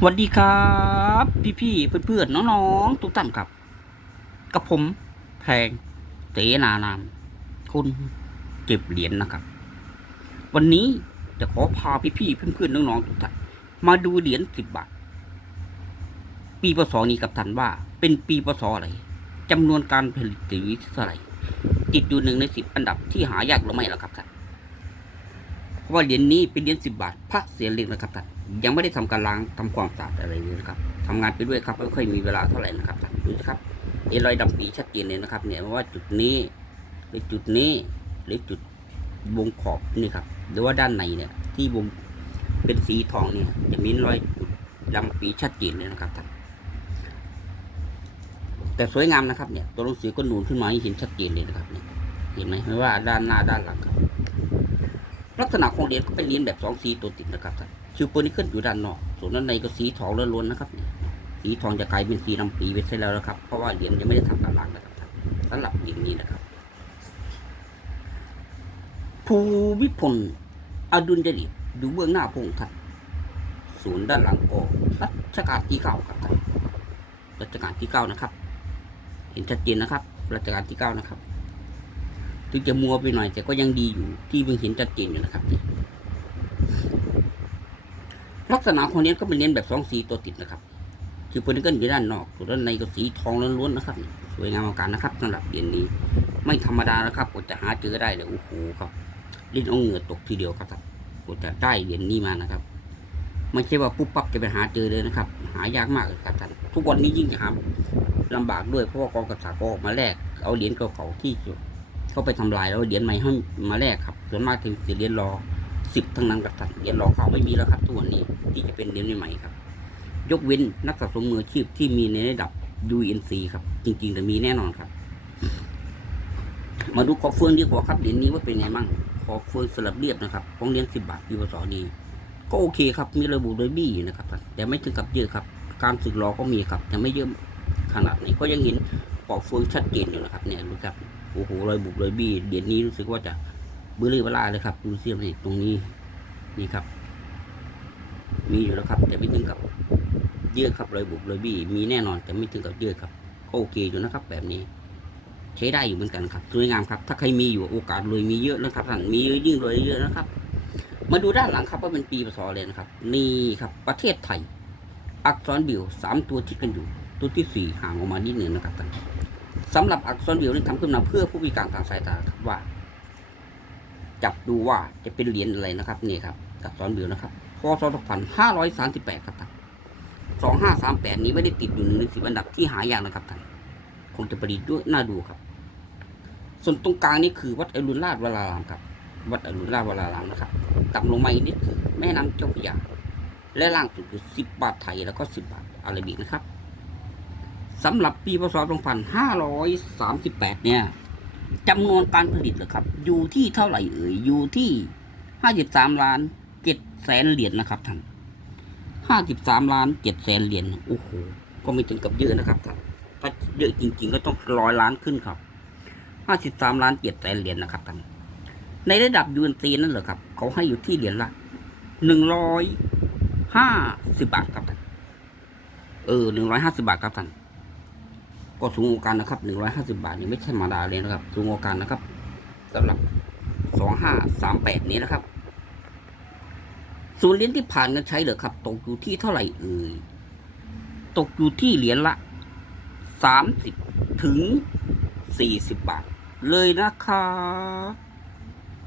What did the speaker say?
สวัสดีครับ พี่ๆเพื่อนๆน้องๆทุกท่านครับ กับผมแพงเสนานามคุณเก็บเหรียญนะครับ วันนี้จะขอพาพี่ๆเพื่อนๆน้องๆทุกท่านมาดูเหรียญสิบบาท ปีพศนี้กับท่านว่า เป็นปีพศอะไรจำนวนการผลิตหรือเท่าไหร่ติดอยู่หนึ่งในสิบอันดับที่หายากหรือไม่ล่ะครับท่านเพราะ ว่าเหรียญนี้เป็นเหรียญสิบบาทพระเสียเหล็กนะครับท่านยังไม่ได้ทำการล้างทำความสะอาดอะไรเลยนะครับทำงานไปด้วยครับไม่ค่อยมีเวลาเท่าไหร่นะครับท่านดูนะครับเอรอยดำปีชัดเจนเลยนะครับ เนี่ยว่าจุดนี้หรือจุดนี้หรือจุดวงขอบนี่ครับหรือว่าด้านในเนี่ย ที่วงเป็นสีทองเนี่ย จะมีรอยจุดดำปีชัดเจนเลยนะครับท่านแต่สวยงามนะครับเนี่ยตัวหนังสือก็นูนขึ้นมาให้เห็นชัดเจนเลยนะครับเนี่ยเห็นไหมไม่ว่าด้านหน้าด้านหลังครับ ลักษณะของเหรียญก็เป็นเหรียญแบบสองสีตัวติดนะครับท่านชื่อโปรนิเคิลอยู่ด้านนอก ส่วนด้านในก็สีทองล้วนๆนะครับสีทองจะกลายเป็นสีน้ำปีไปเสียแล้วนะครับ เพราะว่าเหรียญยังไม่ได้ทำการล้างนะครับท่านสำหรับเหรียญนี้นะครับภูมิพลอดุลยเดชอยู่เบื้องหน้าพงค์ท่านศูนย์ด้านหลังก็รัชกาลที่เก้าครับท่านรัชกาลที่เก้านะครับ เห็นชัดเจนนะครับ รัชกาลที่เก้านะครับ ถึงจะมัวไปหน่อย แต่ก็ยังดีอยู่ที่เพิ่งเห็นชัดเจนอยู่นะครับนี่ลักษณะของเหรียก็เป็นเหรียแบบสองสีตัวติดนะครับ คือปืนก็อยู่ด้านนอกส่วนด้านในก็สีทองล้วนๆนะครับ สวยงามอลังการนะครับสำหรับเหรียญนี้ ไม่ธรรมดานะครับกว่าจะหาเจอได้เลยโอ้โหครับลิ้นเอาเหงื่อตกทีเดียวครับกว่าจะได้เหรียญนี้มานะครับไม่ใช่ว่าปุ๊บปั๊บจะไปหาเจอเลยนะครับ หายากมากครับท่านทุกวันนี้ยิ่งหาลำบากด้วยเพราะว่ากองกริย์ก็ออกมาแลกเอาเหรียญเก่าๆที่ เข้าไปทำลายแล้วเหรียญใหม่ให้มาแลกครับส่วนมากถึงจะเหรียญรอสิบทั้งนั้นกับท่านเหรียญรอเก่าไม่มีแล้วครับตัวนนี้ที่จะเป็นเหรียญใหม่ครับ ยกเว้นนักสะสมมืออาชีพที่มีในระดับ UNC ครับ จริงๆแต่มีแน่นอนครับ มาดูขอเฟืองดีกว่าครับเหรียญนี้ว่าเป็นไงมั่งขอเฟืองสลับเรียบนะครับของเหรียญสิบบาทปีพศนี้ก็โอเคครับมีระบุโดยบี้อยู่นะครับ แต่ไม่ถึงกับเยอะครับ การสึกรอก็มีครับ แต่ไม่เยอะขนาดไหนก็ยังเห็นขอเฟืองชัดเจนอยู่นะครับเนี่ยดูครับ โอ้โหรอยบุบรอยบี้เดี๋ยวนี้รู้สึกว่าจะเบื่อเวลาเลยครับดูเสียมนี่ตรงนี้นี่ครับ มีอยู่แล้วครับ แต่ไม่ถึงกับเยอะครับรอยบุบรอยบี้มีแน่นอนแต่ไม่ถึงกับเยอะครับก็โอเคอยู่นะครับ แบบนี้ ใช้ได้อยู่เหมือนกันครับสวยงามครับ ถ้าใครมีอยู่โอกาสรวยมีเยอะนะครับท่านมีเยอะยิ่งรวยเยอะนะครับ มาดูด้านหลังครับว่าเป็นปีพศเลยนะครับ นี่ครับ ประเทศไทย อักษรบิวสามตัวที่กันอยู่ ตัวที่สี่ห่างออกมานิดหนึ่งนะครับท่าน สำหรับอักษรเดียวนี่ทำขึ้นมาเพื่อผู้พิการทางสายตาครับว่า จับดูว่าจะเป็นเหรียญอะไรนะครับนี่ครับอักษรเดียวนะครับพศ2538ครับท่าน2538 นี้ไม่ได้ติดอยู่หนึ่งในสิบอันดับที่หายากนะครับท่านคงจะประดิษฐ์ด้วยน่าดูครับ ส่วนตรงกลางนี่คือวัดอรุณราชวรารามครับ วัดอรุณราชวรารามนะครับต่ำลงมาอีกนิดคือแม่น้ำเจ้าพระยาและล่างสุดคือ10บาทไทยแล้วก็ 10 บาทอาราบิกนะครับ สำหรับปีพศ2538 เนี่ยจำนวนการผลิตเหรอครับ อยู่ที่เท่าไหร่เอ่ยอยู่ที่ 53 ล้าน7แสนเหรียญนะครับท่าน53 ล้าน7แสนเหรียญโอ้โหก็ไม่ถึงกับเยอะนะครับท่านถ้าเยอะจริง ๆ ก็ต้องร้อยล้านขึ้นครับ 53 ล้าน7แสนเหรียญนะครับท่านในระดับยูเอ็นซีนั่นเหรอครับ เขาให้อยู่ที่เหรียญละ150บาทครับท่านเออ150บาทครับท่าน ก็สูงโอกากันนะครับหนึ่งร้อยห้าสิบาทนี่ไม่ใช่มาดาเลยนะครับ สูงโอกากันนะครับสำหรับสองห้าสามแปดนี้นะครับส่วนเหรียญที่ผ่านกันใช้เหรอครับ ตกอยู่ที่เท่าไหร่เอ่ยตกอยู่ที่เหรียญละสามสิบถึงสี่สิบบาท เลยนะครับ